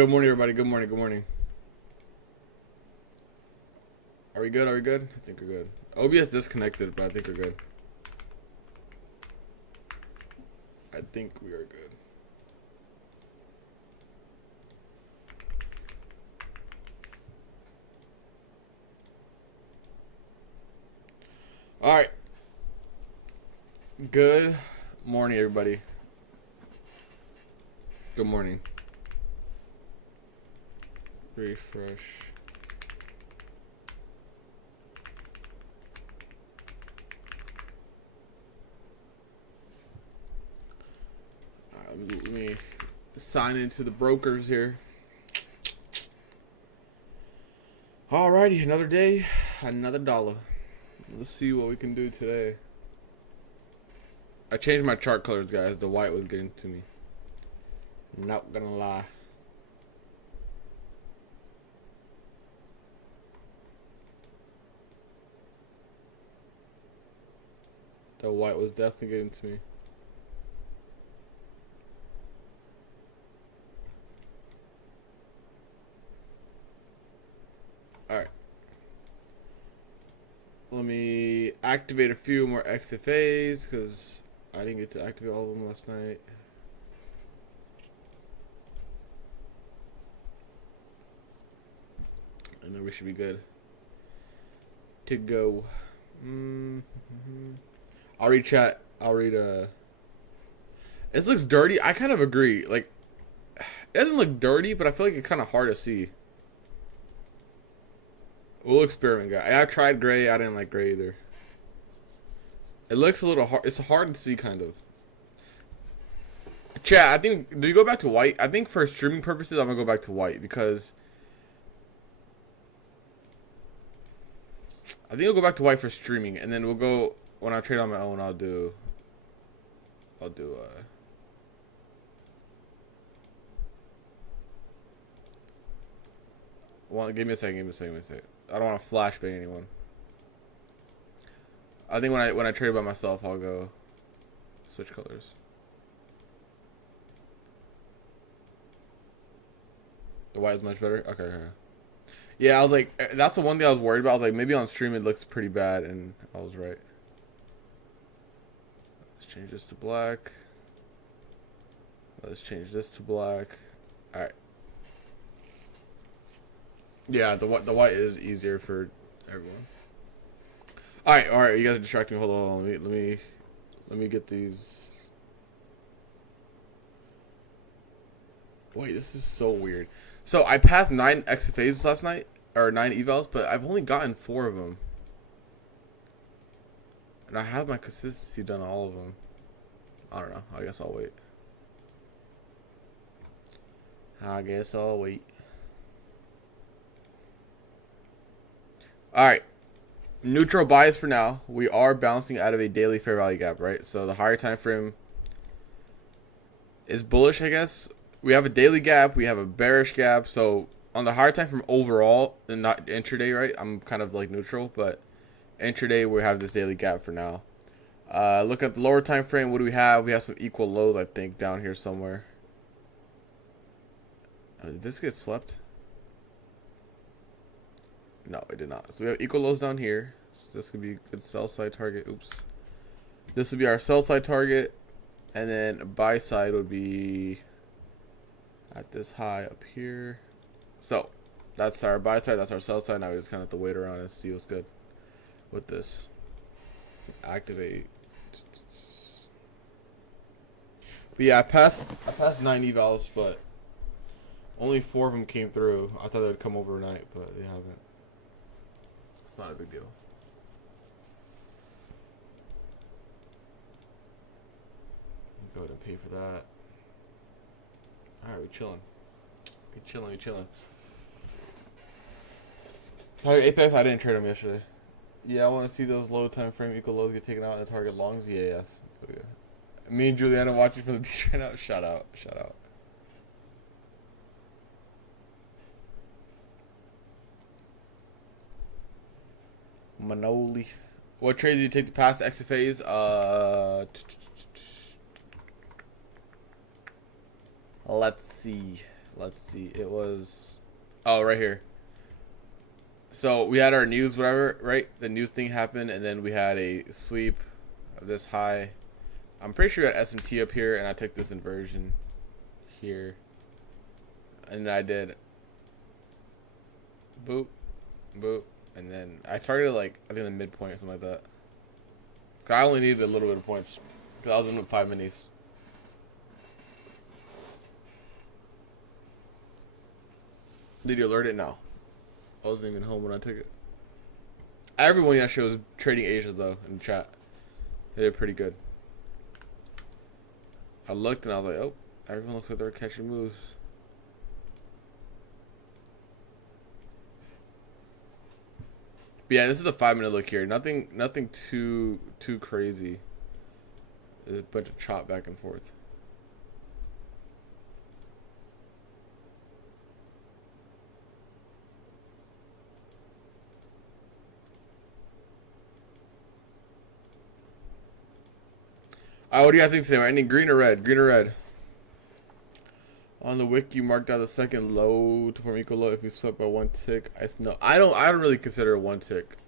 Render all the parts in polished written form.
Good morning, everybody. Good morning. Good morning. Are we good? Are we good? I think we're good. OBS disconnected, but I think we're good. I think we are good. All right. Good morning, everybody. Good morning. Refresh. Let me sign into the brokers here. Alrighty, another day, another dollar. Let's see what we can do today. I changed my chart colors, guys. The white was getting to me. I'm not gonna lie. The white was definitely getting to me. Alright. Let me activate a few more XFAs because I didn't get to activate all of them last night. And then we should be good to go. I'll read chat. I'll read it looks dirty. I kind of agree. Like, it doesn't look dirty, but I feel like it's kind of hard to see. We'll experiment, guys. I tried gray. I didn't like gray either. It looks a little hard. It's hard to see, kind of. Chat, I think, do you go back to white? I think for streaming purposes, I'm going to go back to white because I think I'll go back to white for streaming, and then we'll go, when I trade on my own, I'll do well, give me a second. I don't want to flashbang anyone. I think when I trade by myself, I'll go switch colors. The white is much better? Okay. Yeah, I was like, that's the one thing I was worried about. I was like, maybe on stream it looks pretty bad, and I was right. Let's change this to black. Let's change this to black. Alright. Yeah, the white is easier for everyone. All right. You guys are distracting me. Hold on. Let me get these. Wait, this is so weird. So I passed 9 XFAs last night, or 9 evals, but I've only gotten 4 of them, and I have my consistency done all of them. I don't know. I guess I'll wait. Alright. Neutral bias for now. We are bouncing out of a daily fair value gap, right? So the higher time frame is bullish, I guess. We have a daily gap. We have a bearish gap. So on the higher time frame overall, and not intraday, right? I'm kind of like neutral, but intraday we have this daily gap for now. Look at the lower time frame. What do we have? We have some equal lows, I think, down here somewhere. Did this get swept? No, it did not. So we have equal lows down here. So this could be a good sell side target. Oops. This would be our sell side target. And then buy side would be at this high up here. So that's our buy side. That's our sell side. Now we just kind of have to wait around and see what's good with this. Activate. But yeah, I passed 9 evals, but only 4 of them came through. I thought they'd come overnight, but they haven't. It's not a big deal. Go ahead and pay for that. Alright, we chilling. We chilling. Alright, Apex, I didn't trade them yesterday. Yeah, I want to see those low time frame equal lows get taken out in the target longs. Yeah, yes. Me and Juliana watching from the beach right now. Shout out. Manoli. What trades do you take to pass the XFAs? Let's see. Let's see. It was, oh, right here. So we had our news, whatever, right? The news thing happened, and then we had a sweep of this high. I'm pretty sure we had S&T up here, and I took this inversion here, and I did boop, boop, and then I targeted like I think the midpoint or something like that. Cause I only needed a little bit of points, cause I was in 5 minis. Did you alert it? No. I wasn't even home when I took it. Everyone yesterday was trading Asia though in the chat. They did pretty good. I looked and I was like, oh, everyone looks like they're catching moves. But yeah, this is a 5-minute look here. Nothing too crazy. There's a bunch of chop back and forth. What do you guys think today? Am I ending green or red? Green or red? On the wick, you marked out the second low to form equal low. If you swept by 1 tick, I don't really consider it 1 tick.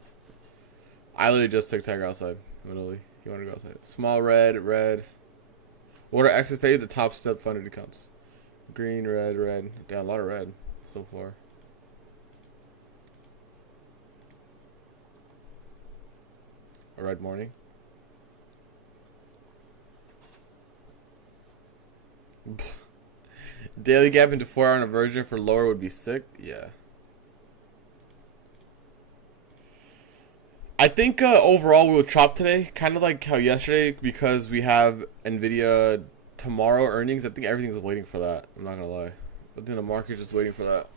I literally just took Tiger outside. Literally, you want to go outside. Small red, red. Order exit phase. The top step funded accounts. Green, red, red. Damn, a lot of red so far. A red morning. Daily gap into 4-hour inversion for lower would be sick. Yeah. I think overall we'll chop today, kind of like how yesterday, because we have Nvidia tomorrow earnings. I think everything's waiting for that. I'm not gonna lie. I think the market's just waiting for that.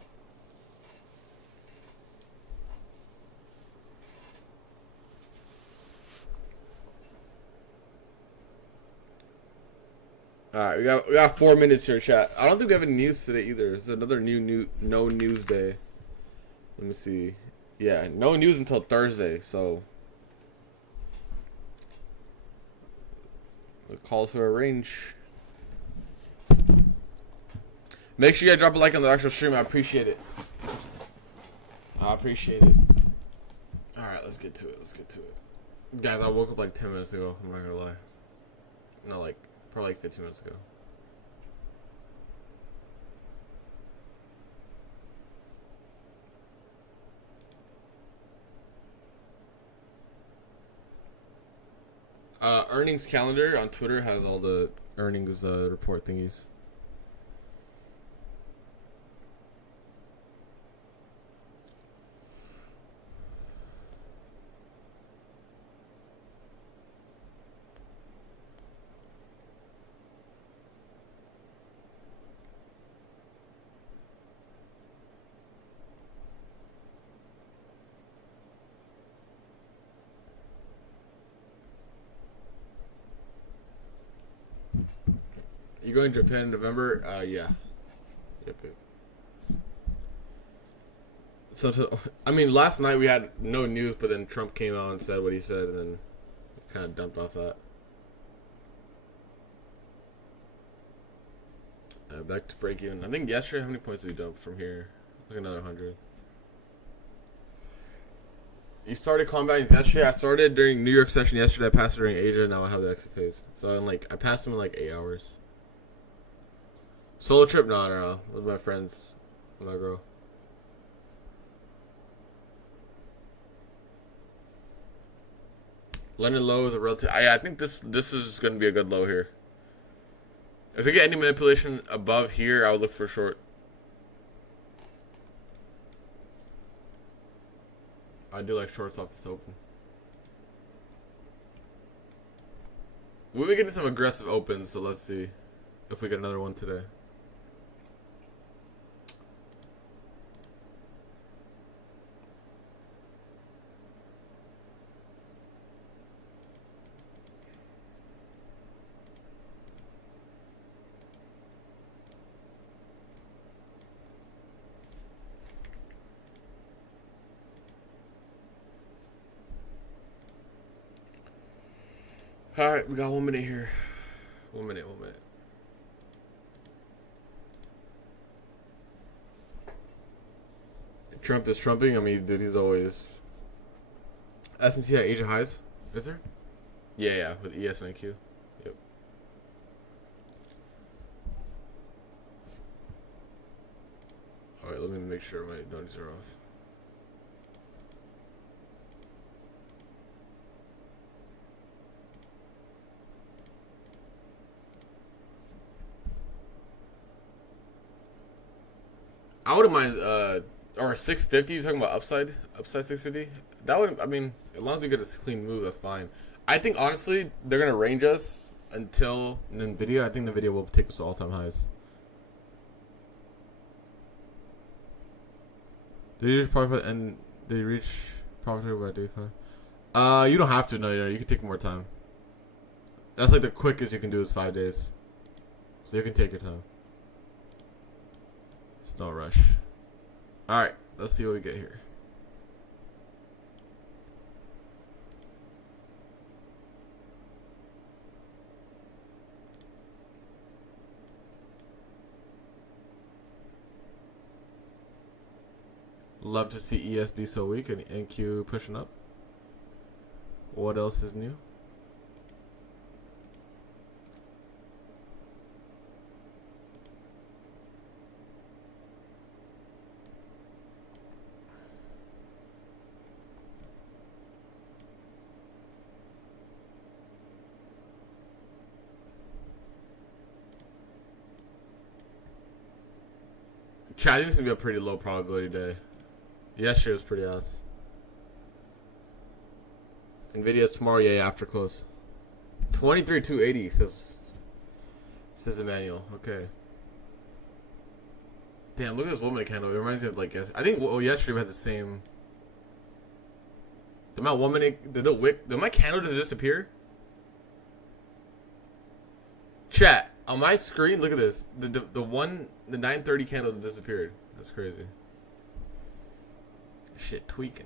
All right, we got 4 minutes here, chat. I don't think we have any news today either. It's another no news day. Let me see. Yeah, no news until Thursday. So it calls for a range. Make sure you guys drop a like on the actual stream. I appreciate it. I appreciate it. All right, let's get to it. Let's get to it, guys. I woke up like 10 minutes ago. I'm not gonna lie. No, like. Probably like 15 minutes ago. Earnings calendar on Twitter has all the earnings report thingies. You going to Japan in November? Yeah. Yep. So, I mean, last night we had no news, but then Trump came out and said what he said, and then kind of dumped off that. Back to break even. I think yesterday, how many points did we dump from here? Like another 100. You started combating yesterday. I started during New York session yesterday. I passed it during Asia. Now I have the exit phase. So I passed them in like 8 hours. Solo trip? No. With my friends. With my girl. London low is a relative. I think this is going to be a good low here. If we get any manipulation above here, I would look for short. I do like shorts off this open. We'll be getting some aggressive opens, so let's see if we get another one today. Alright, we got 1 minute here. 1 minute. Trump is trumping. I mean, dude, he's always. SMT at Asia highs. Is there? Yeah, with ES and IQ. Yep. Alright, let me make sure my notices are off. I wouldn't mind, or 650. You're talking about upside 650. That would, I mean, as long as we get a clean move, that's fine. I think honestly, they're gonna range us until Nvidia. I think Nvidia will take us to all-time highs. Did you reach profit and did you reach profit by day 5? You don't have to. No, you can take more time. That's like the quickest you can do is 5 days, so you can take your time. It's no rush. Alright, let's see what we get here. Love to see ESB so weak and NQ pushing up. What else is new? Chat, I think this is gonna be a pretty low probability day. Yesterday was pretty ass. Nvidia's tomorrow, yeah, after close. 23,280 says Emmanuel. Okay. Damn, look at this woman candle. It reminds me of like I think yesterday we had the same. Did my woman the wick? Did my candle just disappear? Chat on my screen. Look at this. The 930 candle disappeared. That's crazy. Shit tweaking.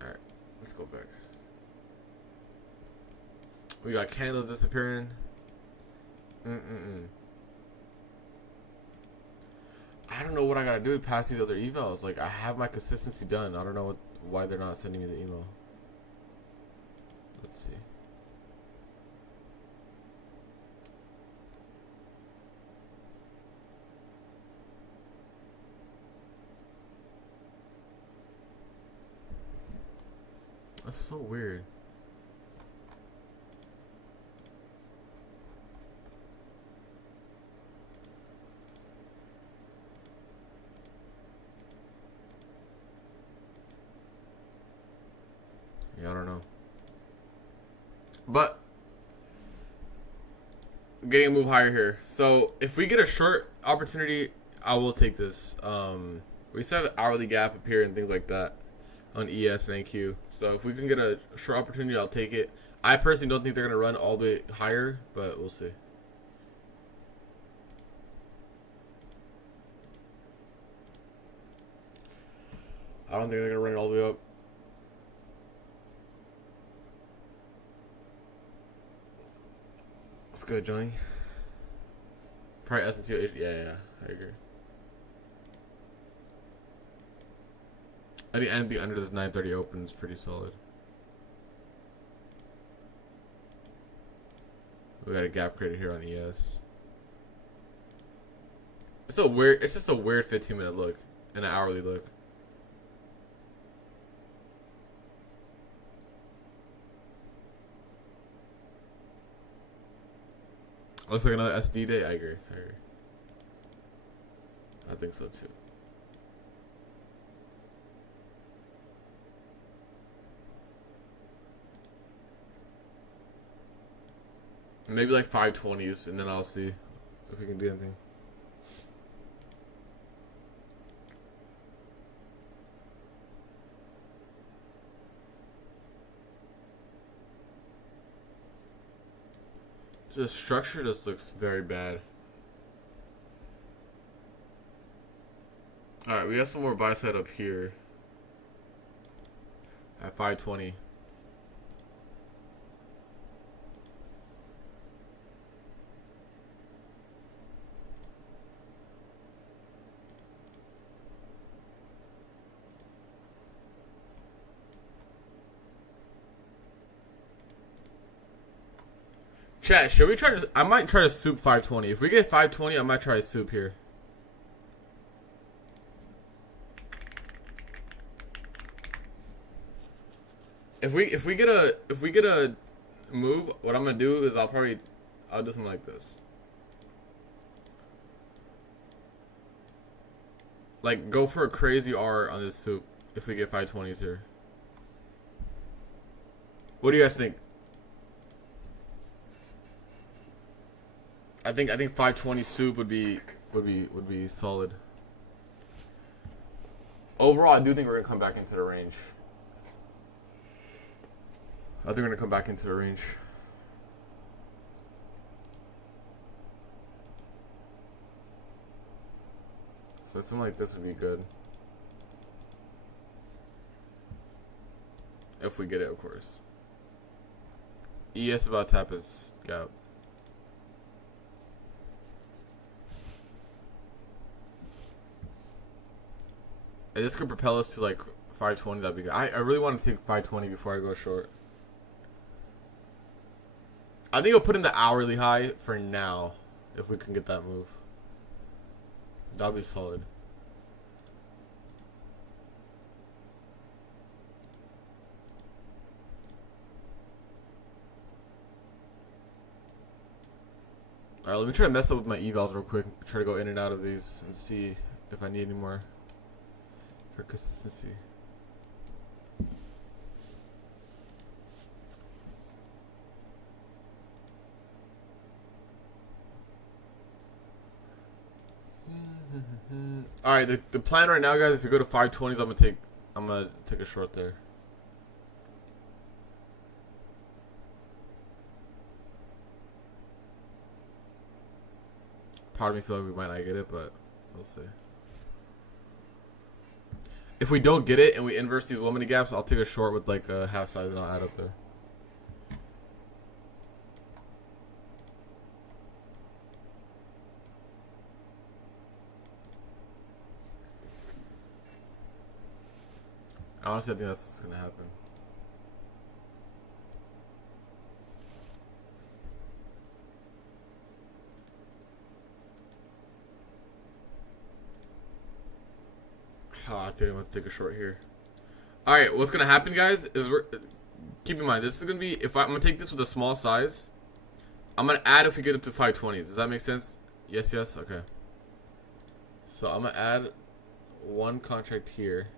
Alright, let's go back. We got candles disappearing. I don't know what I gotta do to pass these other evals. Like, I have my consistency done. I don't know why they're not sending me the email. Let's see. That's so weird. Yeah, I don't know. But getting a move higher here. So if we get a short opportunity, I will take this. We still have an hourly gap up here and things like that on ES and AQ. So if we can get a short opportunity, I'll take it. I personally don't think they're gonna run all the way higher, but we'll see. I don't think they're gonna run it all the way up. What's good, Johnny? Probably S&T. Yeah, I agree. I think anything under this 930 open is pretty solid. We got a gap created here on ES. It's a weird. It's just a weird 15-minute look and an hourly look. Looks like another SD day. I agree. I think so too. Maybe like 520s, and then I'll see if we can do anything. So the structure just looks very bad. Alright, we got some more buy side up here at 520. Chat, should we try to... I might try to soup 520. If we get 520, I might try to soup here. If we get a move, what I'm gonna do is I'll do something like this. Like, go for a crazy R on this soup if we get 520s here. What do you guys think? I think 520 soup would be solid. Overall, I do think we're gonna come back into the range. I think we're gonna come back into the range. So something like this would be good. If we get it, of course. ES about tap his gap. And this could propel us to like 520, that'd be good. I really want to take 520 before I go short. I think I'll put in the hourly high for now, if we can get that move. That'll be solid. Alright, let me try to mess up with my evals real quick. Try to go in and out of these and see if I need any more for consistency. Alright, the plan right now, guys, if you go to 520s, I'm gonna take a short there. Part of me feel like we might not get it, but we'll see. If we don't get it and we inverse these 1 minute gaps, I'll take a short with like a half size and I'll add up there. Honestly, I think that's what's gonna happen. Oh, I think I'm gonna take a short here. Alright, what's gonna happen, guys, is keep in mind, this is gonna be, I'm gonna take this with a small size, I'm gonna add if we get up to 520. Does that make sense? Yes, okay. So I'm gonna add one contract here.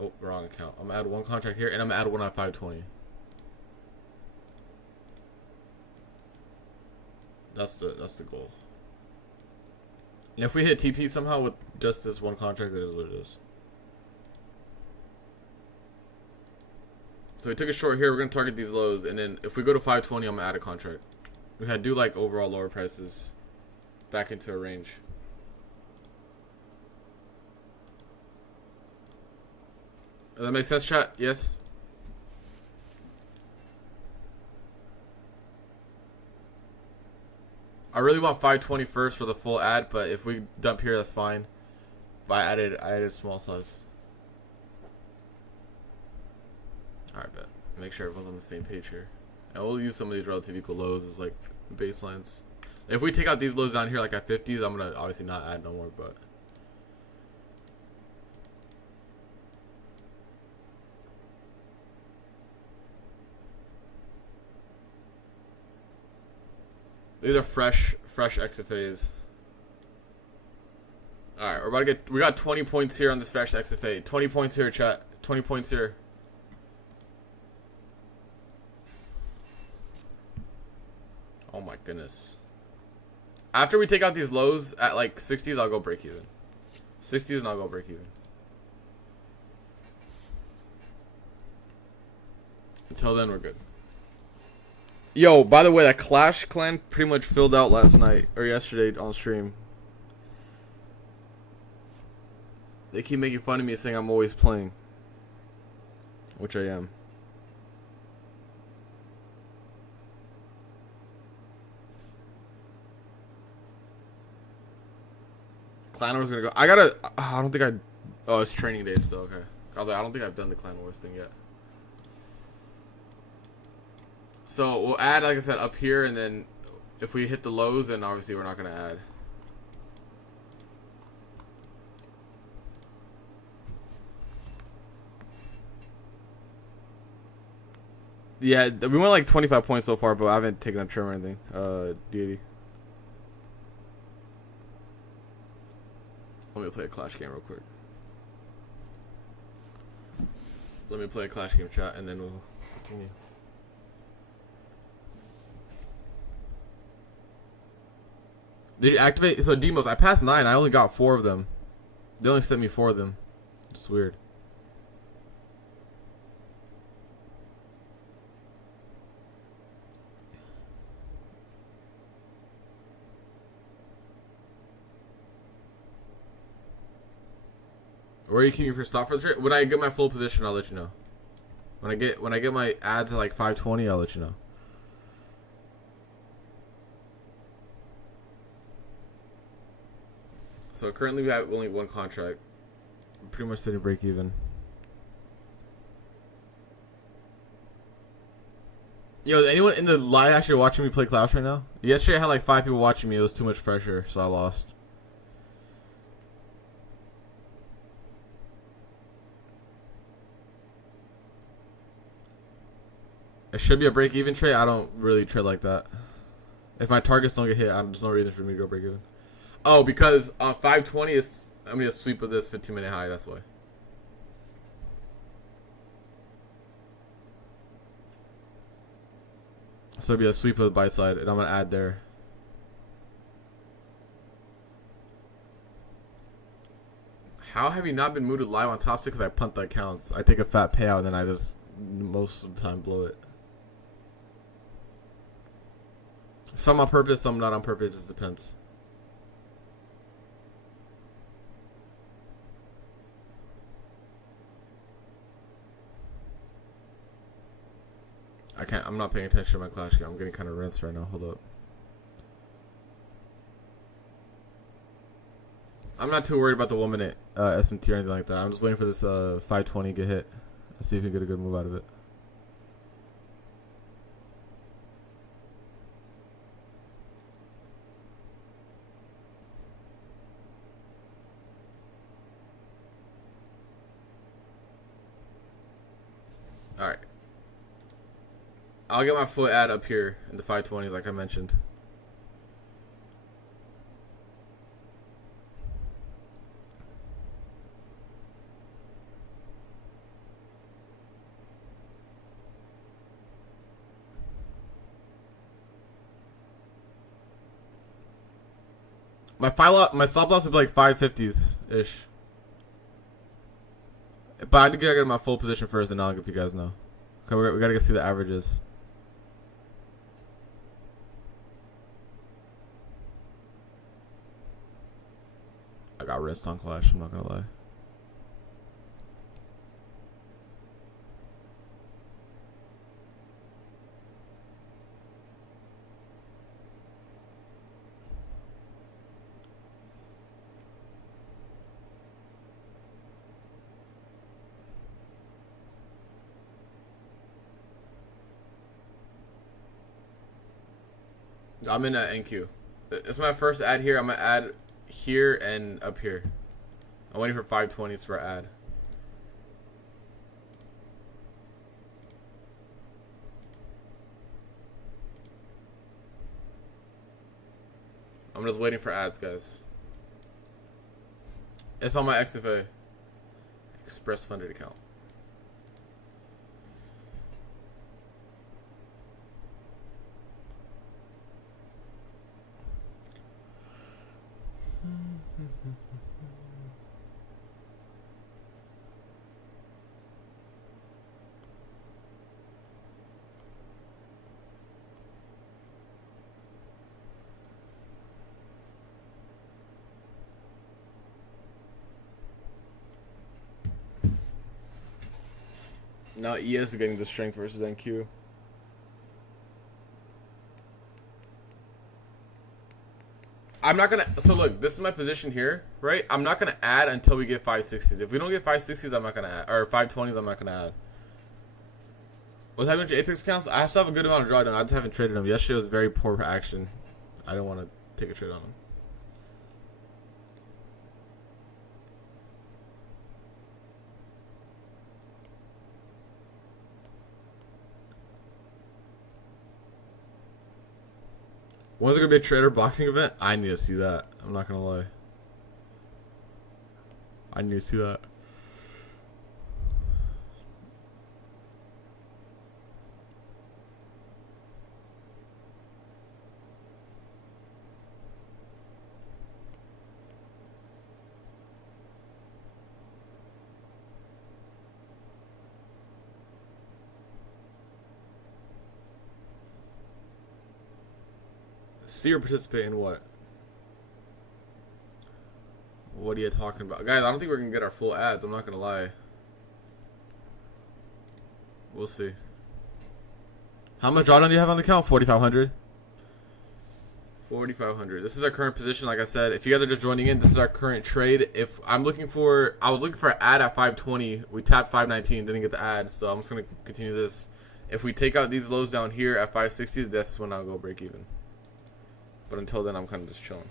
Oh, wrong account. I'm gonna add one contract here, and I'm gonna add one on 520. That's the goal. And if we hit TP somehow with just this one contract, it is what it is. So we took a short here. We're gonna target these lows, and then if we go to 520, I'm gonna add a contract. We had do like overall lower prices back into a range. Does that make sense, chat? Yes? I really want 520 first for the full ad, but if we dump here, that's fine. But I added small size. Alright, bet. Make sure everyone's on the same page here. And we'll use some of these relative equal lows as like baselines. If we take out these lows down here like at 50s, I'm gonna obviously not add no more, but these are fresh XFAs. Alright, we're about to get, we got 20 points here on this fresh XFA. 20 points here, chat. 20 points here. Oh my goodness. After we take out these lows at like 60s, I'll go break even. 60s and I'll go break even. Until then, we're good. Yo, by the way, that Clash clan pretty much filled out last night or yesterday on stream. They keep making fun of me saying I'm always playing, which I am. Clan Wars gonna go. I gotta. I don't think I. Oh, it's training day still. Okay. I was like, I don't think I've done the Clan Wars thing yet. So we'll add, like I said, up here, and then if we hit the lows, then obviously we're not going to add. Yeah, we went like 25 points so far, but I haven't taken a trim or anything. Deity. Let me play a Clash game real quick. Let me play a Clash game, chat, and then we'll continue. Did you activate? So demos, I passed 9. I only got 4 of them. They only sent me 4 of them. It's weird. Where are you keeping for stop for the trade? When I get my full position, I'll let you know. When I get my ads at like 520, I'll let you know. So currently we have only 1 contract. I'm pretty much sitting break even. Yo, is anyone in the live actually watching me play Clash right now? Yesterday I had like 5 people watching me. It was too much pressure, so I lost. It should be a break-even trade. I don't really trade like that. If my targets don't get hit, there's no reason for me to go break-even. Oh, because on 520, I'm going to sweep of this 15-minute high. That's why. So it'll be a sweep of the buy side, and I'm going to add there. How have you not been mooted live on top 6? Because I punt the accounts. I take a fat payout, and then I just most of the time blow it. Some on purpose, some not on purpose. It just depends. I'm not paying attention to my Clash game. I'm getting kind of rinsed right now. Hold up. I'm not too worried about the 1 minute SMT or anything like that. I'm just waiting for this 520 to get hit. Let's see if we can get a good move out of it. Alright. I'll get my full ad up here in the 520s like I mentioned. My stop loss would be like 550s ish. But I need to get my full position first, and I'll give you guys know. Okay, we gotta go see the averages. I got rinsed on Clash. I'm not gonna lie. I'm in NQ. It's my first ad here. I'm gonna add here and up here. I'm waiting for 520s for ad. I'm just waiting for ads, guys. It's on my XFA. Express funded account. Now ES is getting the strength versus NQ. I'm not gonna. So look, this is my position here, right? I'm not gonna add until we get 560s. If we don't get 560s, I'm not gonna add. Or 520s, I'm not gonna add. What's happening to Apex accounts? I still have a good amount of drawdown. I just haven't traded them. Yesterday was very poor action. I don't want to take a trade on them. When's there gonna be a trader boxing event? I need to see that. I'm not gonna lie. I need to see that. See or participate in what? What are you talking about? Guys, I don't think we're going to get our full ads. I'm not going to lie. We'll see. How much drawdown do you have on the account? 4,500? 4,500. This is our current position. Like I said, if you guys are just joining in, this is our current trade. If I was looking for an ad at 520. We tapped 519, didn't get the ad. So I'm just going to continue this. If we take out these lows down here at 560s, that's when I'll go break even. But until then, I'm kind of just chilling.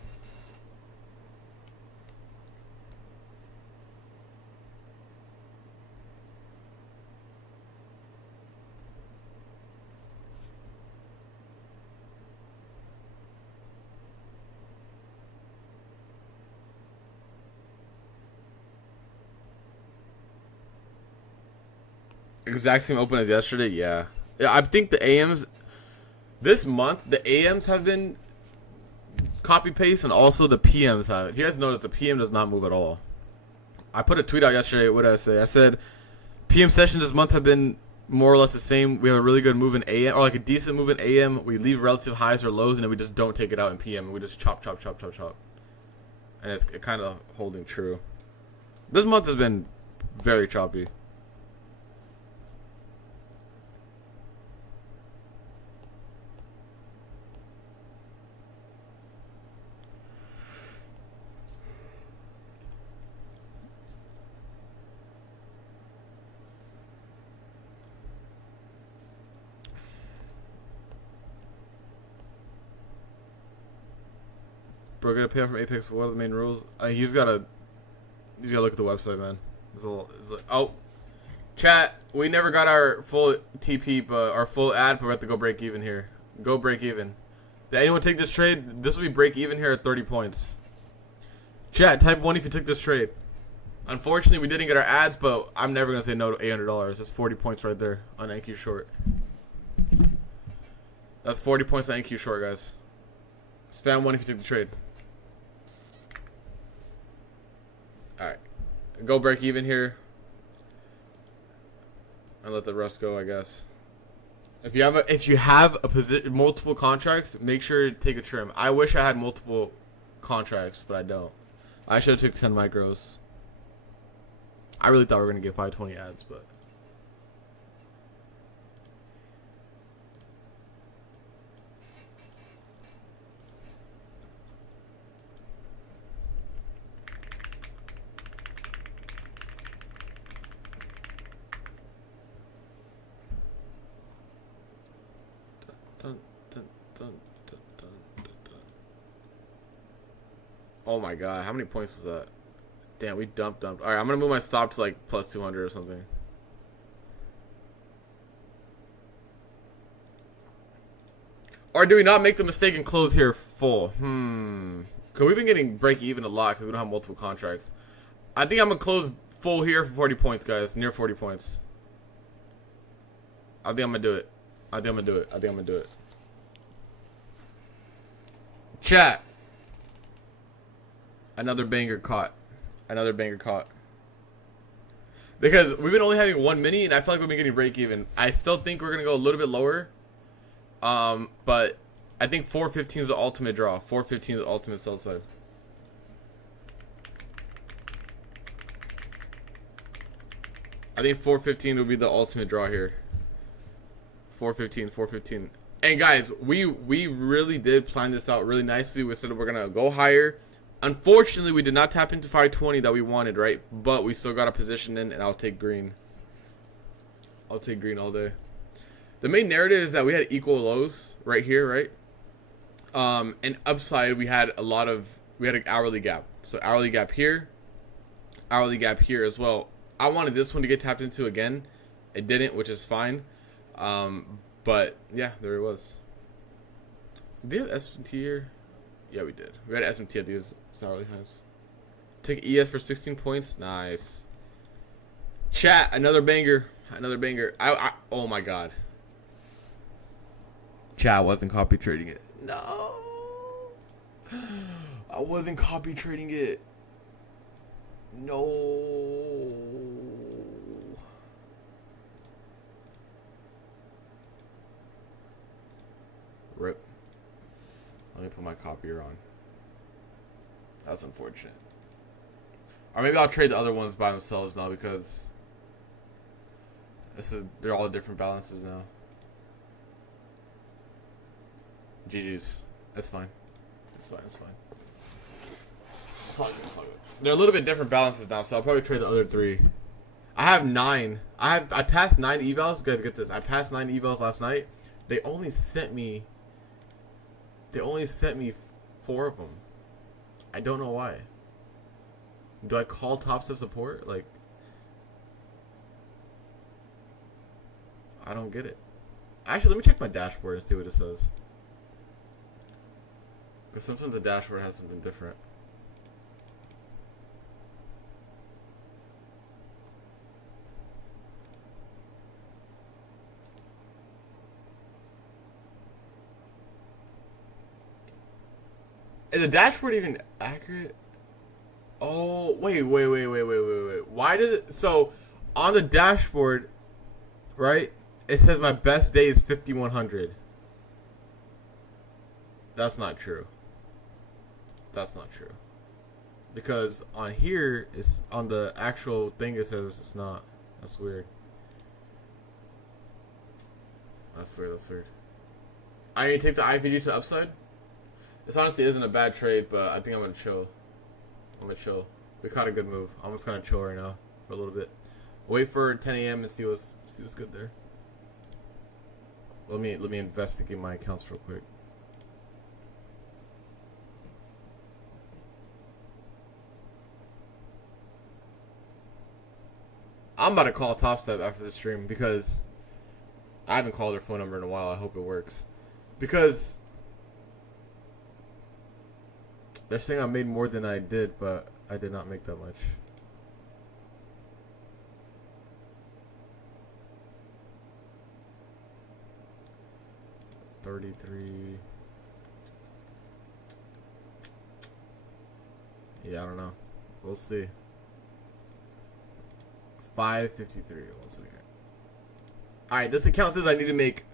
Exact same open as yesterday, yeah. I think the AMs this month, the AMs have been copy paste, and also the PMs have. If you guys notice, the PM does not move at all. I put a tweet out yesterday. What did I say? I said PM sessions this month have been more or less the same. We have a really good move in AM, or like a decent move in AM. We leave relative highs or lows, and then we just don't take it out in PM. We just chop, chop, chop, chop, chop. And it's kind of holding true. This month has been very choppy. Bro, gonna pay off from Apex. What are the main rules? He's gotta look at the website, man. It's like, oh, chat. We never got our full TP, but our full ad. But we have to go break even here. Go break even. Did anyone take this trade? This will be break even here at 30 points. Chat, type 1 if you took this trade. Unfortunately, we didn't get our ads, but I'm never gonna say no to $800. That's 40 points right there on NQ short. That's 40 points on NQ short, guys. Spam 1 if you took the trade. Alright. Go break even here. And let the rest go, I guess. If you have a position, multiple contracts, make sure to take a trim. I wish I had multiple contracts, but I don't. I should have took 10 micros. I really thought we were going to get 520 ads, but oh my god, how many points is that? Damn, we dumped. Alright, I'm gonna move my stop to like plus 200 or something. Or do we not make the mistake and close here full? Cause we've been getting break even a lot because we don't have multiple contracts. I think I'm gonna close full here for 40 points, guys. Near 40 points. I think I'm gonna do it. I think I'm gonna do it. Chat. Another banger caught. Because we've been only having one mini, and I feel like we've been getting break even. I still think we're gonna go a little bit lower. But I think 415 is the ultimate draw. 415 is the ultimate sell side. I think 415 would be the ultimate draw here. 415. And guys, we really did plan this out really nicely. We said we're gonna go higher. Unfortunately, we did not tap into 520 that we wanted, right? But we still got a position in, and I'll take green. I'll take green all day. The main narrative is that we had equal lows right here, right? And upside we had an hourly gap. So hourly gap here as well. I wanted this one to get tapped into again. It didn't, which is fine. But yeah, there it was. Did we have SMT here? Yeah, we did. We had SMT at these hourly highs. Take ES for 16 points. Nice. Chat, another banger. Another banger. Oh my god. Chat, I wasn't copy trading it. No. I wasn't copy trading it. No. Rip. Let me put my copier on. That's unfortunate. Or maybe I'll trade the other ones by themselves now because they're all different balances now. GG's. That's fine. That's fine. That's fine. It's all good. It's all good. They're a little bit different balances now, so I'll probably trade the other 3. I have 9. I passed 9 evals. Guys, get this. I passed 9 evals last night. They only sent me 4 of them. I don't know why. Do I call Top Step support? Like, I don't get it. Actually, let me check my dashboard and see what it says. Because sometimes the dashboard has something different. Is the dashboard even accurate? Oh, wait. Why does it... So, on the dashboard, right, it says my best day is 5,100. That's not true. That's not true. Because on here, it's on the actual thing, it says it's not. That's weird. That's weird. I need to take the IVG to the upside? This honestly isn't a bad trade, but I think I'm going to chill. We caught a good move. I'm just going to chill right now for a little bit. Wait for 10 a.m. and see what's good there. Let me investigate my accounts real quick. I'm about to call Top Step after the stream because I haven't called their phone number in a while. I hope it works. Because they're saying I made more than I did, but I did not make that much. $33. Yeah, I don't know. We'll see. 553. One second. Alright, this account says I need to make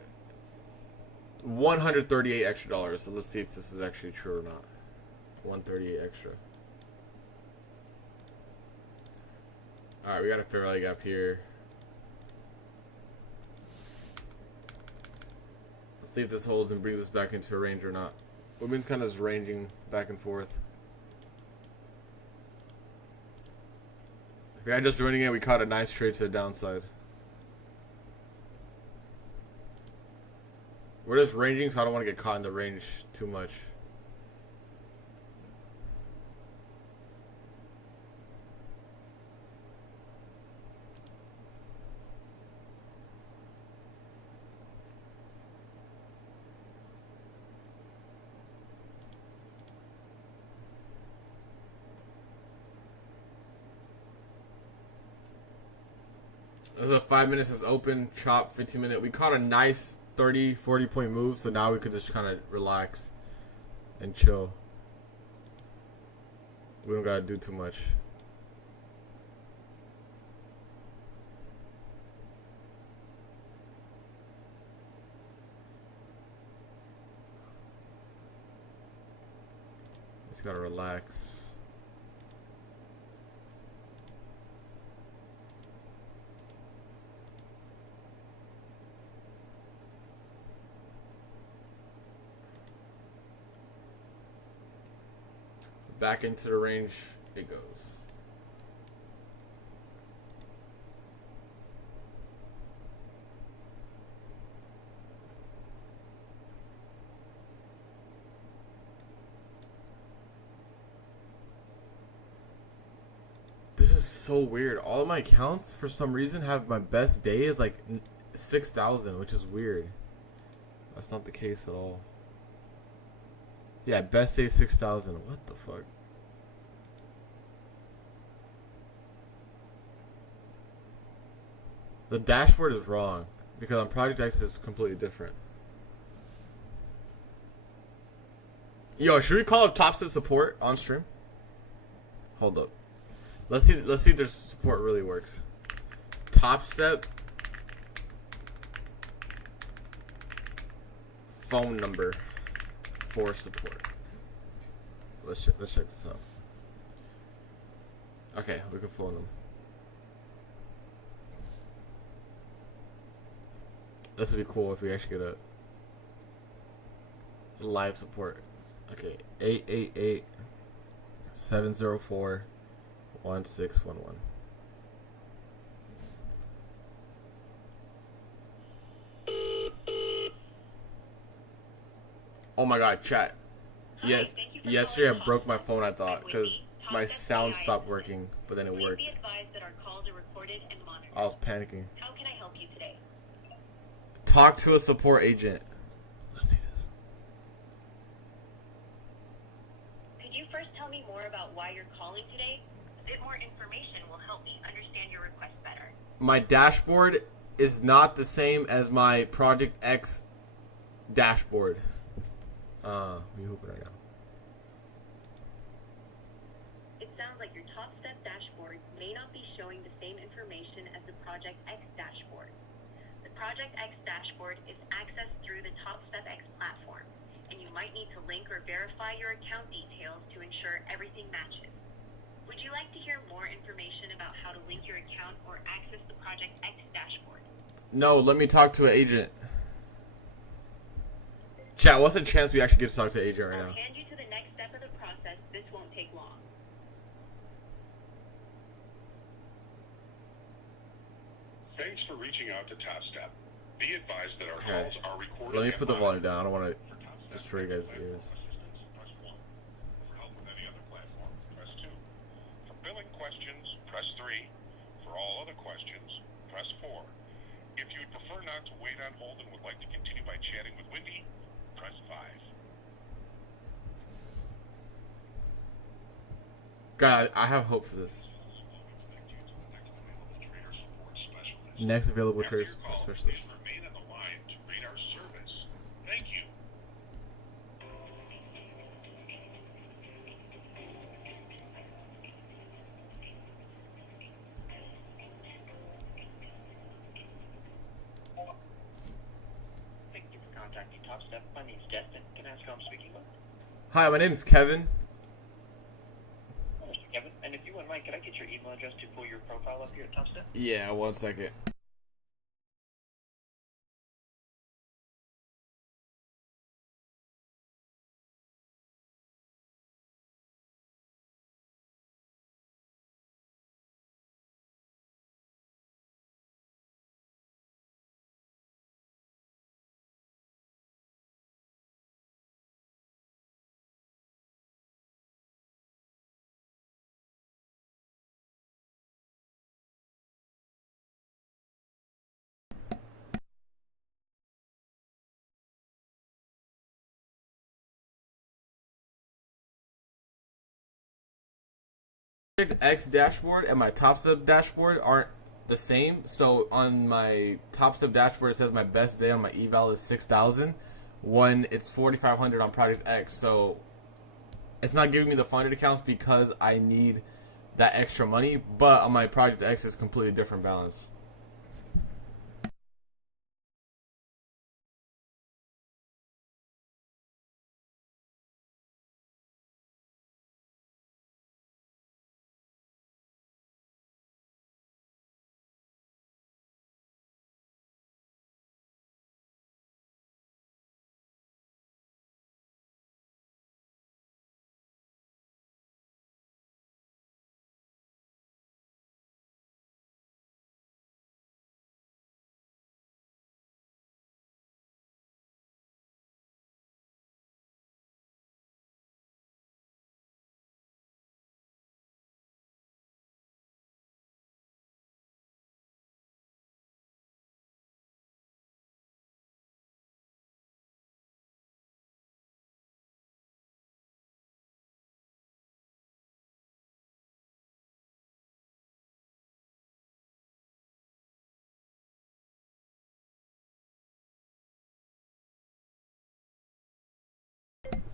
$138 extra. So let's see if this is actually true or not. 138 extra. Alright, we got a fair value gap here. Let's see if this holds and brings us back into a range or not. Women's kind of just ranging back and forth. If you're just joining in, we caught a nice trade to the downside. We're just ranging, so I don't want to get caught in the range too much. This is 5 minutes is open, chop, 15-minute. We caught a nice 30, 40-point move, so now we could just kind of relax and chill. We don't gotta do too much. Just gotta relax. Back into the range it goes. is so weird. All of my accounts, for some reason, have my best day is like 6,000, which is weird. That's not the case at all. Yeah, best day 6,000. What the fuck? The dashboard is wrong because on Project X is completely different. Yo, should we call up Topstep support on stream? Hold up. Let's see if their support really works. Topstep phone number for support. Let's check this out. Okay, we can phone them. This would be cool if we actually get a live support. Okay, 888-704-1611. Oh my god, chat. Yes, yesterday I broke my phone, I thought, because my sound stopped working, but then it worked. I was panicking. How can I help you today? Talk to a support agent. Let's see this. Could you first tell me more about why you're calling today? A bit more information will help me understand your request better. My dashboard is not the same as my Project X dashboard. We hoop it right now. It sounds like your Topstep dashboard may not be showing the same information as the Project X dashboard. The Project X dashboard is accessed through the Topstep X platform, and you might need to link or verify your account details to ensure everything matches. Would you like to hear more information about how to link your account or access the Project X dashboard? No, let me talk to an agent. Chat, what's the chance we actually get to talk to an agent right now? I'll hand you to the next step of the process. This won't take long. Thanks for reaching out to Topstep. Be advised that our calls are recorded. Let me put the volume monitored. down. I don't want to destroy you guys' ears. Press 1. For help with any other platform, press 2. For billing questions, press 3. For all other questions, press 4. If you would prefer not to wait on hold and would like to continue by chatting with Wendy, press 5. God, I have hope for this. Next available trader support specialist. Remain on the line to rate our service. Thank you. Thank you for contacting Topstep. My name is Destin. Can I ask who I'm speaking with? Hi, my name is Kevin. Mr. Kevin. And if you wouldn't mind, can I get your email address to pull your profile up here at Topstep? Yeah, 1 second. X dashboard and my Topstep dashboard aren't the same. So on my Topstep dashboard, it says my best day on my eval is 6,000. When it's 4,500 on Project X, so it's not giving me the funded accounts because I need that extra money. But on my Project X, it's completely different balance.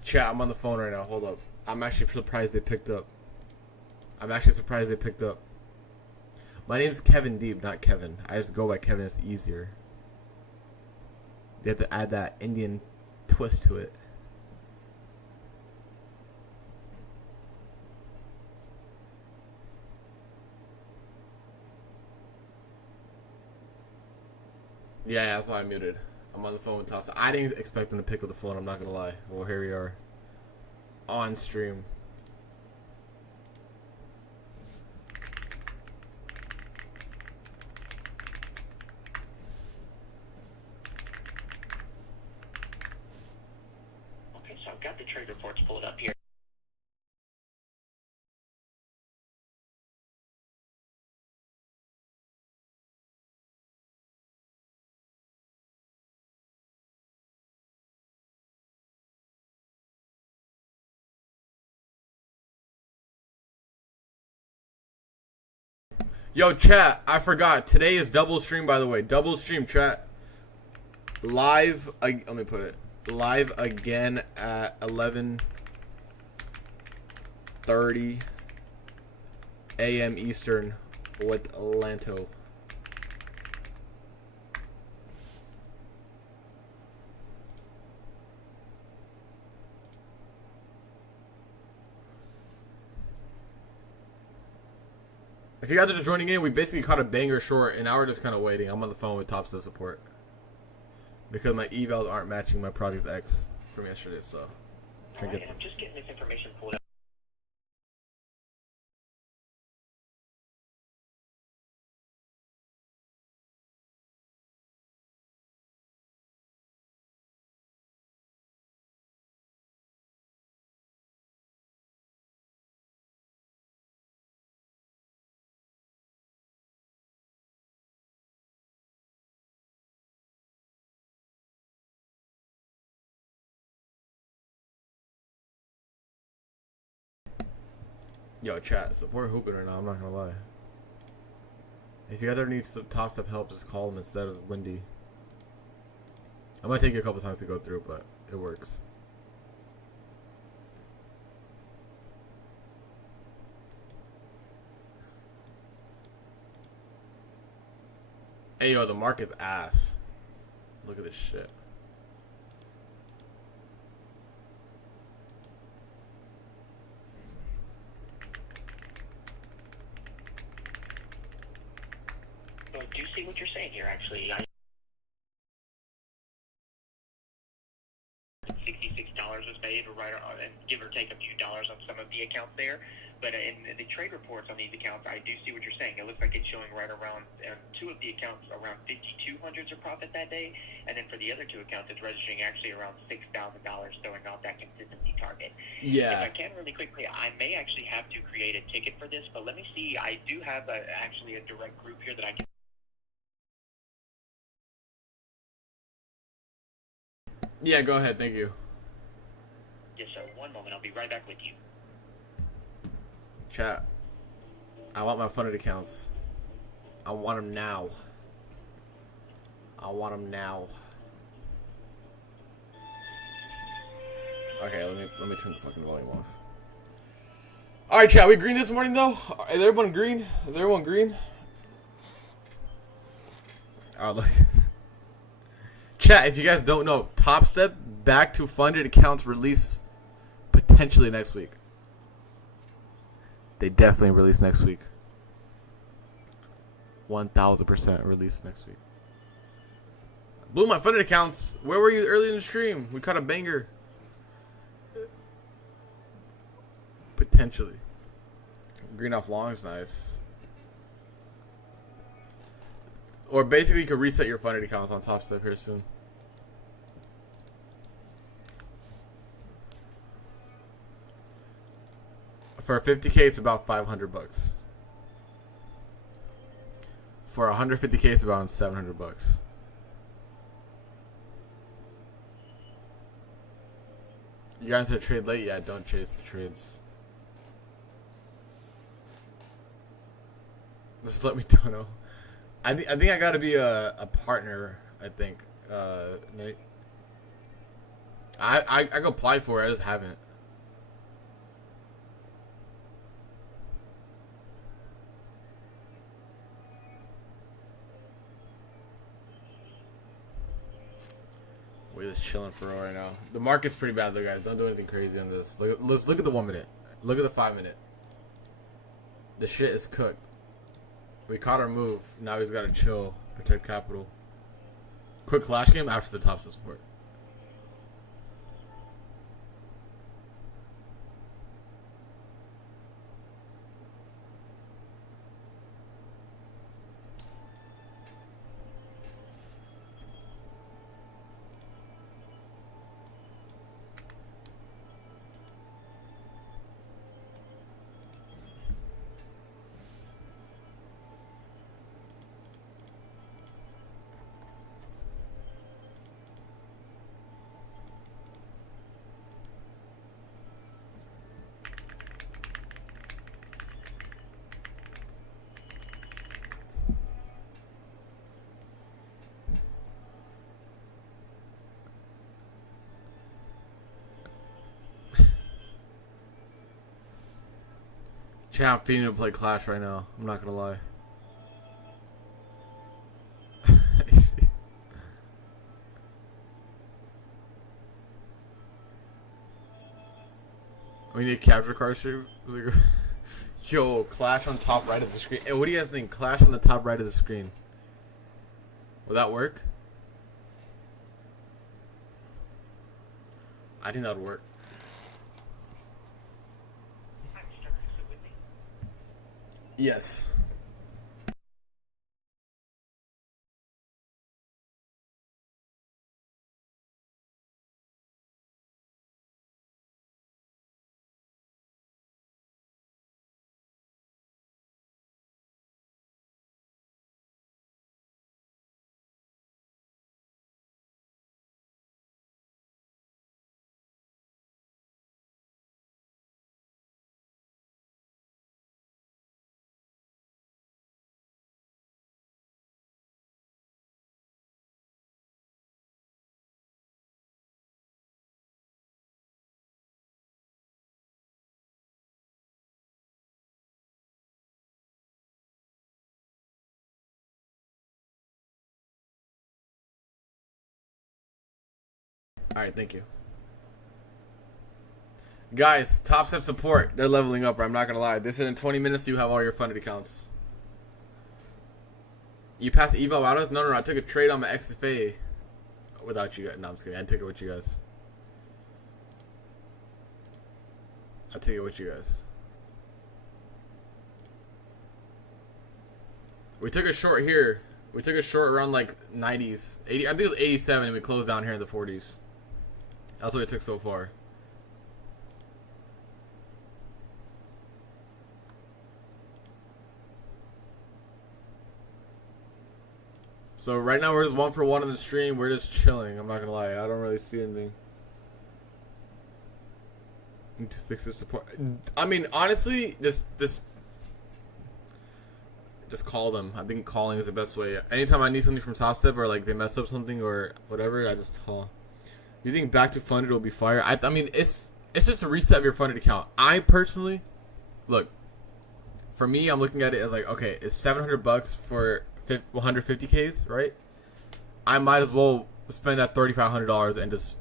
Chat, I'm on the phone right now. Hold up. I'm actually surprised they picked up. My name's Kevin Deep, not Kevin. I just go by Kevin. It's easier. They have to add that Indian twist to it. Yeah, that's why I muted. I'm on the phone with Toss. I didn't expect them to pick up the phone, I'm not gonna lie. Well, here we are. On stream. Okay, so I've got the trade reports pulled up here. Yo, chat, I forgot. Today is double stream, by the way. Double stream, chat. Live, let me put it. Live again at 11:30 a.m. Eastern with Lanto. If you guys are just joining in, we basically caught a banger short, and now we're just kind of waiting. I'm on the phone with Top Step support because my evals aren't matching my Project X from yesterday, so All right, and I'm just getting this information pulled up. Yo, chat, support hooping right now, I'm not gonna lie. If you guys ever need some Top Step help, just call them instead of Wendy. I might take you a couple times to go through, but it works. Hey, yo, the market's ass. Look at this shit. So I do see what you're saying here, actually. $66 was paid, right, and give or take a few dollars on some of the accounts there. But in the trade reports on these accounts, I do see what you're saying. It looks like it's showing right around two of the accounts around 5,200s of profit that day, and then for the other two accounts, it's registering actually around $6,000, throwing off that consistency target. Yeah. If I can really quickly, I may actually have to create a ticket for this, but let me see. I do have actually a direct group here that I can. Yeah, go ahead. Thank you. Yes, sir. One moment. I'll be right back with you. Chat. I want my funded accounts. I want them now. I want them now. Okay, let me turn the fucking volume off. All right, chat. We green this morning though. Is everyone green? Is everyone green? Oh, look. Chat, if you guys don't know, Top Step back to funded accounts release potentially next week. They definitely release next week. 1000% release next week. Blew my funded accounts. Where were you early in the stream? We caught a banger. Potentially. Green off long is nice. Or basically you could reset your funded accounts on Top Step here soon. For 50K, it's about $500. For 150K, it's about $700. You got into a trade late? Yeah, don't chase the trades. Just let me know. I think I gotta be a partner, I think, Nate. I can apply for it. I just haven't. We're just chilling for real right now. The market's pretty bad though, guys. Don't do anything crazy on this. Let's look at the 1 minute. Look at the 5 minute. The shit is cooked. We caught our move. Now he's got to chill, protect capital. Quick flash game after the top support. Chat, I'm feeding to play Clash right now. I'm not gonna lie. We need capture card stream. Yo, Clash on top right of the screen. Hey, what do you guys think? Clash on the top right of the screen. Will that work? I think that would work. Yes. Alright, thank you. Guys, Top Step support. They're leveling up, I'm not gonna lie. This is in 20 minutes you have all your funded accounts. You passed the eval without us? No, I took a trade on my XFA without you guys. No, I'm just kidding. I took it with you guys. I'll take it with you guys. We took a short here. We took a short around like 90s. 80, I think it was 87 and we closed down here in the 40s. That's what it took so far. So right now we're just 1 for 1 on the stream. We're just chilling. I'm not gonna lie. I don't really see anything. Need to fix the support. I mean, honestly, just call them. I think calling is the best way. Anytime I need something from Top Step or like they mess up something or whatever, I just call. You think back to funded will be fire? I mean, it's just a reset of your funded account. I personally, look, for me, I'm looking at it as like, okay, it's $700 for 150Ks, right? I might as well spend that $3,500 and just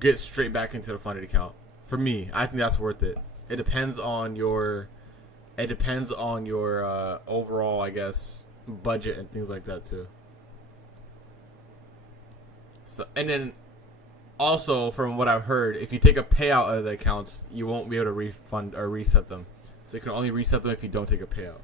get straight back into the funded account. For me, I think that's worth it. It depends on your overall, I guess, budget and things like that too. So, and then also from what I've heard, if you take a payout out of the accounts, you won't be able to refund or reset them. So you can only reset them if you don't take a payout.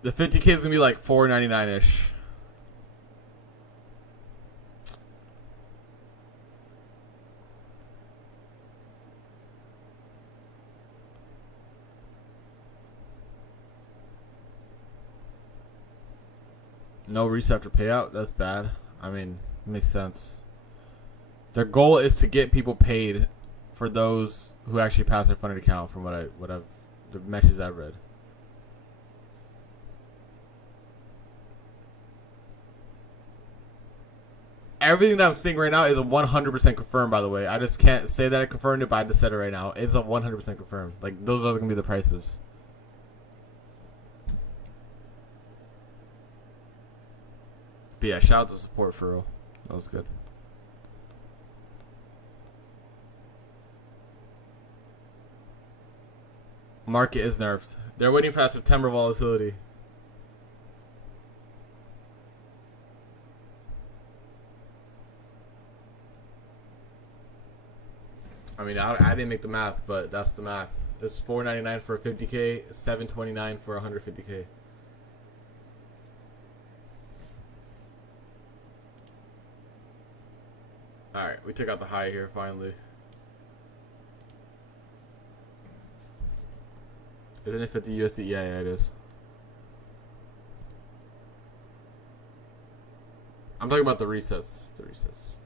The 50K is gonna be like $4.99-ish. No reset after payout? That's bad. I mean, it makes sense. Their goal is to get people paid for those who actually pass their funded account from the messages I've read. Everything that I'm seeing right now is a 100% confirmed, by the way. I just can't say that I confirmed it, but I just said it right now. It's a 100% confirmed. Like, those are going to be the prices. But yeah, shout out to support for real. That was good. Market is nerfed. They're waiting for that September volatility. I mean, I didn't make the math, but that's the math. It's $4.99 for a 50K, $7.29 for 150K. All right, we took out the high here finally. Isn't it 50 USD? Yeah, it is. I'm talking about the resets. The resets.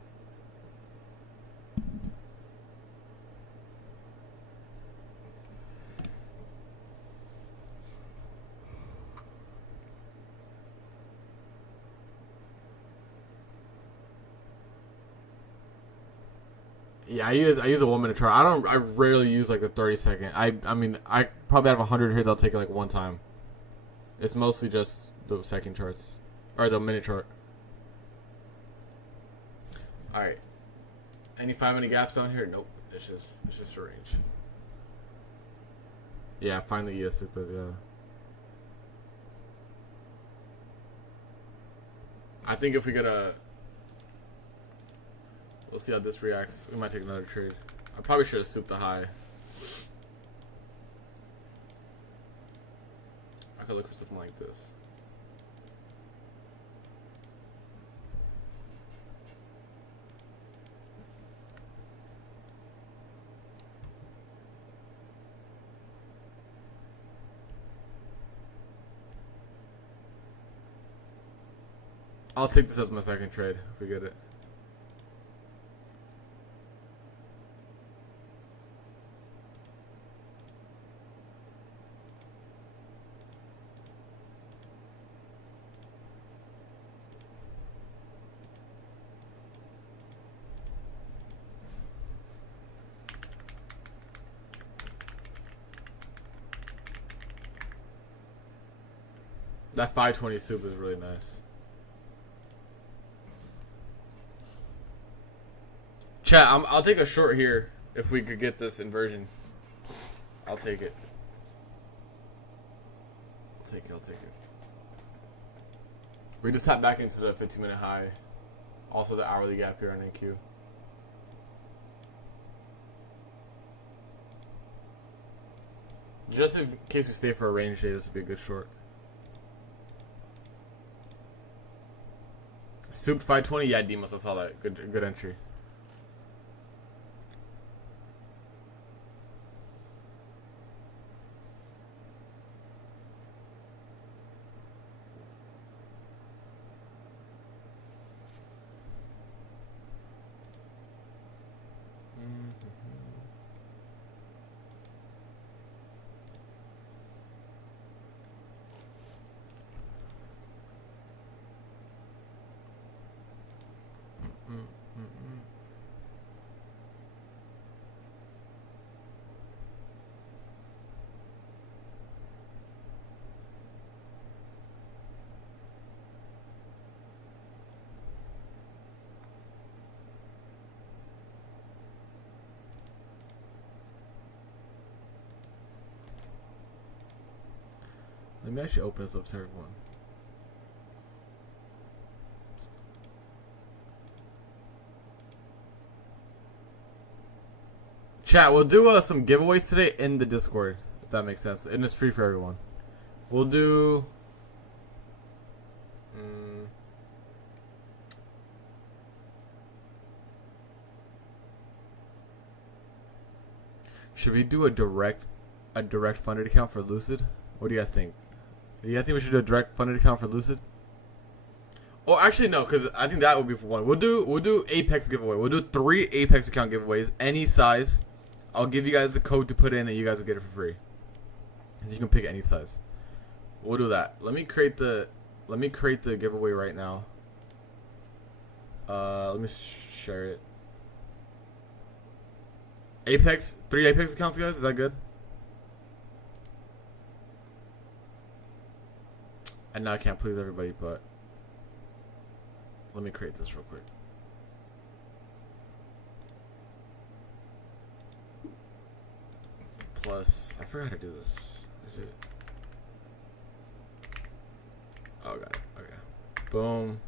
Yeah, I use a 1 minute chart. I rarely use like the 30-second. I mean I probably have 100 here. They'll take it like one time. It's mostly just the second charts or the minute chart. All right. Any 5-minute gaps down here? Nope. It's just a range. Yeah, finally yes it does. Yeah. I think if we get a we'll see how this reacts. We might take another trade. I probably should have souped the high. I could look for something like this. I'll take this as my second trade if we get it. That 520 soup is really nice. Chat, I'll take a short here if we could get this inversion. I'll take it. I'll take it. We just tapped back into the 15-minute high. Also the hourly gap here on NQ. Just in case we stay for a range day, this would be a good short. Souped 520? Yeah, Demos, I saw that. Good entry. Let me actually open this up to everyone. Chat, we'll do some giveaways today in the Discord, if that makes sense. And it's free for everyone. We'll do... should we do a direct funded account for Lucid? What do you guys think? Do you guys think we should do a direct funded account for Lucid? Oh, actually no, because I think that would be for one. We'll do Apex giveaway. We'll do 3 Apex account giveaways, any size. I'll give you guys the code to put in, and you guys will get it for free. So you can pick any size. We'll do that. Let me create the giveaway right now. Let me share it. Apex, 3 Apex accounts, guys. Is that good? I know I can't please everybody, but let me create this real quick. Plus, I forgot how to do this. Is it? Oh, got it. Okay. Boom.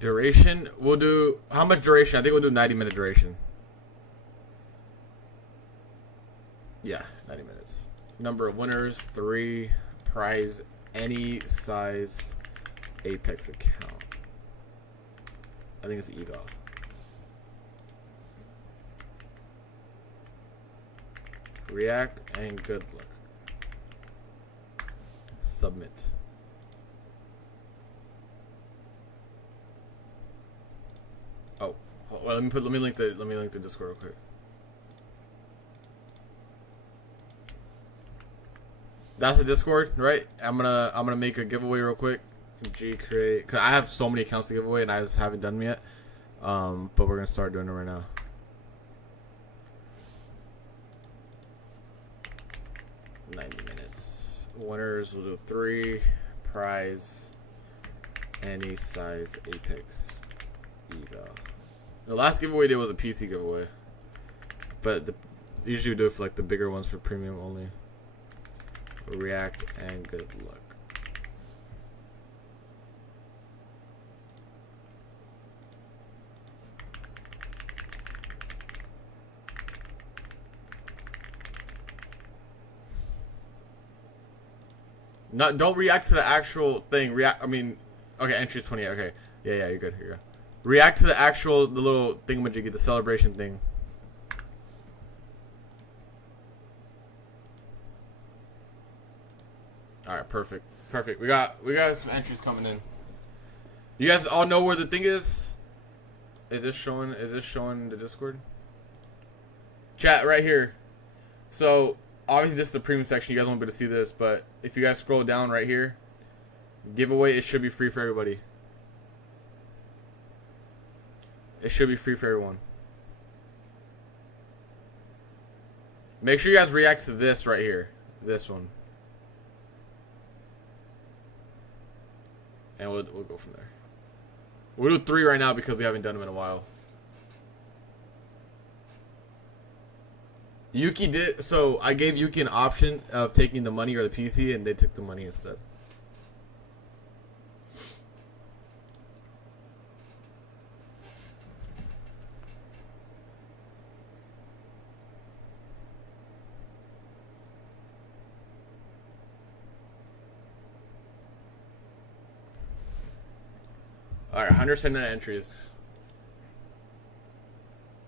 Duration. We'll do, how much duration? I think we'll do 90-minute duration. Yeah, 90 minutes. Number of winners, 3. Prize, any size Apex account. I think it's eval. React and good luck. Submit. Oh, well, let me link the Discord real quick. That's the Discord, right? I'm gonna make a giveaway real quick. G create, cause I have so many accounts to give away and I just haven't done them yet. But we're gonna start doing it right now. Winners will do 3. Prize, any size Apex eval. The last giveaway did was a PC giveaway, but usually we do it for like the bigger ones for premium only. React and good luck. Don't react to the actual thing. Okay, entry is 28. Okay, yeah, you're good. You're good. React to the little thingamajiggy, the celebration thing. All right, perfect. We got some entries coming in. You guys all know where the thing is? Is this showing the Discord? Chat right here. So obviously this is the premium section. You guys won't be able to see this, but if you guys scroll down right here, giveaway, it should be free for everybody. It should be free for everyone. Make sure you guys react to this right here. This one. And we'll go from there. We'll do 3 right now because we haven't done them in a while. Yuki did, so I gave Yuki an option of taking the money or the PC, and they took the money instead. Alright, 179 entries.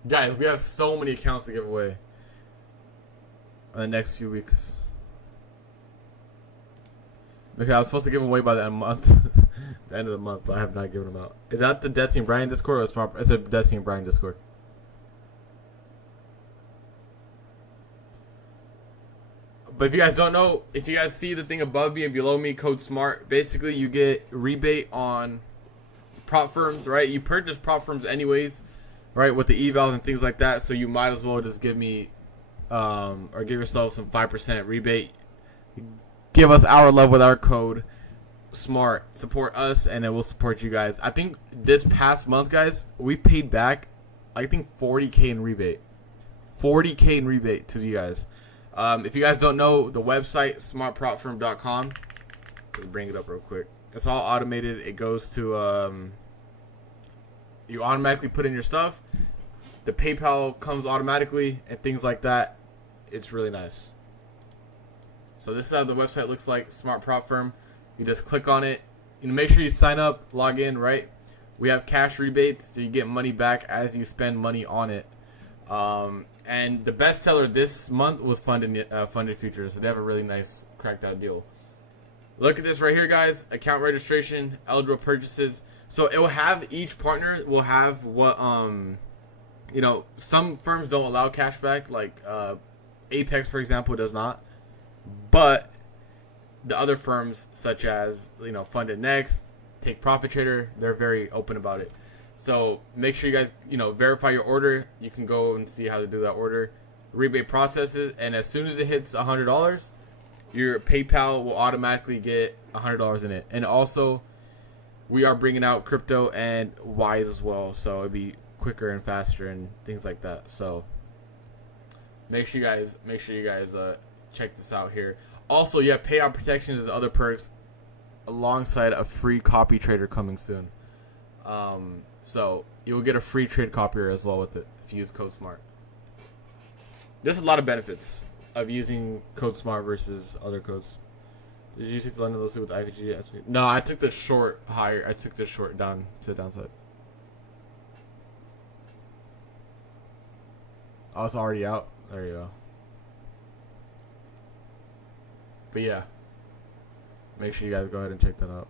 Guys, we have so many accounts to give away in the next few weeks. Okay, I was supposed to give them away by the end of the month. The end of the month, but I have not given them out. Is that the Destiny and Brian Discord, or it's a Destiny and Brian Discord? But if you guys don't know, if you guys see the thing above me and below me, code SMART, basically you get rebate on prop firms, right? You purchase prop firms anyways, right, with the evals and things like that, so you might as well just give me or give yourself some 5% rebate. Give us our love with our code SMART. Support us and it will support you guys. I think this past month, guys, we paid back I think 40K in rebate. 40K in rebate to you guys. If you guys don't know the website, smartpropfirm.com, let's bring it up real quick. It's all automated. It goes to you automatically put in your stuff. The PayPal comes automatically and things like that. It's really nice. So this is how the website looks like, Smart Prop Firm. You just click on it. You make sure you sign up, log in, right? We have cash rebates, so you get money back as you spend money on it. And the best seller this month was Funded Futures, so they have a really nice cracked out deal. Look at this right here, guys. Account registration, eligible purchases. So it will have, each partner will have what You know, some firms don't allow cashback, like Apex, for example, does not. But the other firms, such as, you know, Funded Next, Take Profit Trader, they're very open about it. So make sure you guys, you know, verify your order. You can go and see how to do that order. Rebate processes, and as soon as it hits $100, your PayPal will automatically get $100 in it. And also, we are bringing out crypto and Wise as well, so it'll be quicker and faster and things like that. So make sure you guys check this out here. Also, you have payout protections and other perks alongside a free copy trader coming soon. So you will get a free trade copier as well with it if you use Code Smart. There's a lot of benefits of using Code Smart versus other codes. Did you take the London Lucy with IVG? No, I took the short higher. I took the short down to the downside. Oh, it's already out. There you go. But yeah, make sure you guys go ahead and check that out.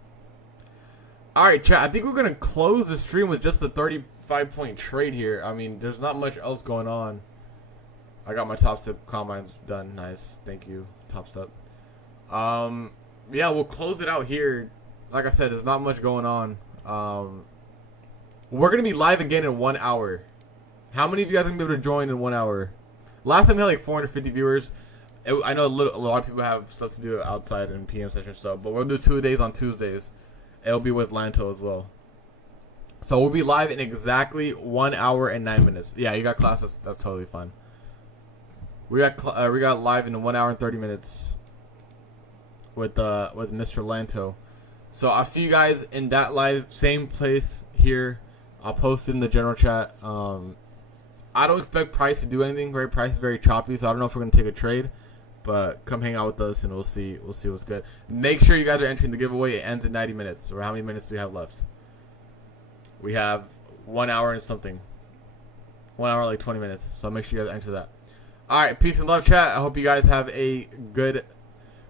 Alright, chat, I think we're going to close the stream with just a 35-point trade here. I mean, there's not much else going on. I got my top step combines done. Nice. Thank you, top step. Yeah, we'll close it out here. Like I said, there's not much going on. We're going to be live again in 1 hour. How many of you guys are going to be able to join in 1 hour? Last time we had like 450 viewers. I know a lot of people have stuff to do outside in PM session stuff, but we'll do 2 days on Tuesdays. It'll be with Lanto as well. So we'll be live in exactly 1 hour and 9 minutes. Yeah, you got class. That's totally fine. We got live in 1 hour and 30 minutes with Mr. Lanto. So I'll see you guys in that live, same place here. I'll post it in the general chat. I don't expect Price to do anything. Right? Price is very choppy, so I don't know if we're gonna take a trade. But come hang out with us and we'll see what's good. Make sure you guys are entering the giveaway. It ends in 90 minutes. Or how many minutes do we have left? We have 1 hour and something. 1 hour, like 20 minutes. So make sure you guys enter that. Alright, peace and love, chat. I hope you guys have a good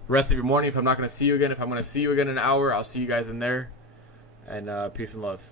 rest of your morning. If I'm not going to see you again, if I'm going to see you again in an hour, I'll see you guys in there. And peace and love.